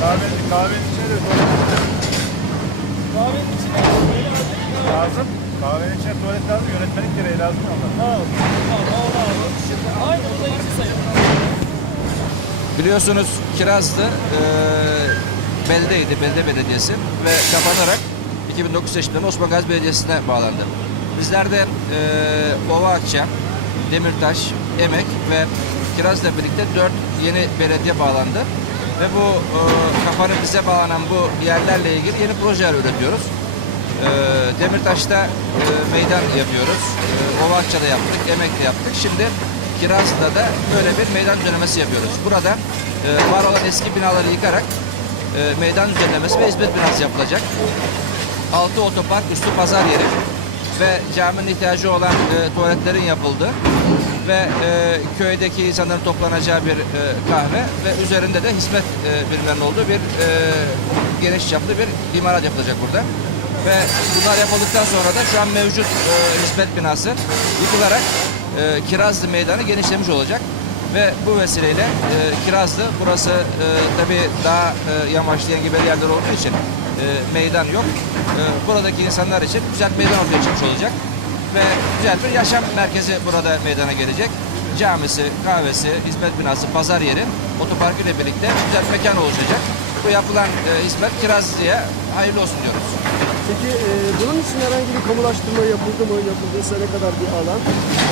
kahvenin içine de tuvalet Kahvenin içine lazım. Kahvenin içine tuvalet lazım. Yönetmelik gereği lazım ama. Tamam. Tamam. Oldu abi. Şimdi aynı bu da iki sayı. Biliyorsunuz Kirazlı e, beldeydi, belde belediyesi ve kapanarak 2009 seçimlerinde Osman Gazi Belediyesi'ne bağlandı. Bizler de e, Ova Akça, Demirtaş, Emek ve Kiraz'la birlikte dört yeni belediye bağlandı. Ve bu e, kapanıp bize bağlanan bu yerlerle ilgili yeni projeler üretiyoruz. E, Demirtaş'ta e, meydan yapıyoruz. E, Ova Akça'da yaptık, Emek'te yaptık. Şimdi Kirazlı'da da böyle bir meydan düzenlemesi yapıyoruz. Burada e, var olan eski binaları yıkarak e, meydan düzenlemesi ve hizmet binası yapılacak. Altı otopark, üstü pazar yeri ve caminin ihtiyacı olan e, tuvaletlerin yapıldığı ve e, köydeki insanların toplanacağı bir e, kahve ve üzerinde de hizmet e, birimlerinin olduğu bir e, geniş çaplı bir imarat yapılacak burada. Ve bunlar yapıldıktan sonra da şu an mevcut e, hizmet binası yıkılarak e, Kirazlı Meydanı genişlemiş olacak. Ve bu vesileyle e, Kirazlı, burası e, tabii daha e, yamaçlı engebeli yerler olduğu için e, meydan yok. E, buradaki insanlar için güzel meydan ortaya çıkmış olacak. Ve güzel bir yaşam merkezi burada meydana gelecek. Camisi, kahvesi, hizmet binası, pazar yeri, otoparkı ile birlikte güzel mekan oluşacak. Bu yapılan e, hizmet Kirazlı'ya hayırlı olsun diyoruz. Peki e, bunun için herhangi bir kamulaştırma yapıldı mı? Yapıldıysa ne kadar bir alan?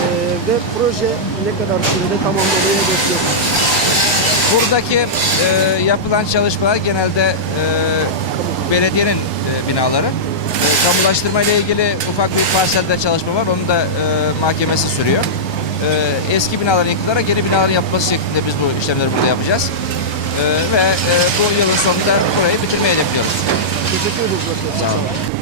E, ve proje ne kadar sürede tamamlamayı hedefliyorsunuz? Buradaki e, yapılan çalışmalar genelde e, belediyenin e, binaları. E, kamulaştırma ile ilgili ufak bir parselde çalışma var. Onun da e, mahkemesi sürüyor. E, eski binaların yıkılarak yeni binaların yapılması şeklinde biz bu işlemleri burada yapacağız. Ee, ve e, bu yılın sonunda burayı bitirmeye hedefliyoruz. Teşekkür ederiz. Sağ olun.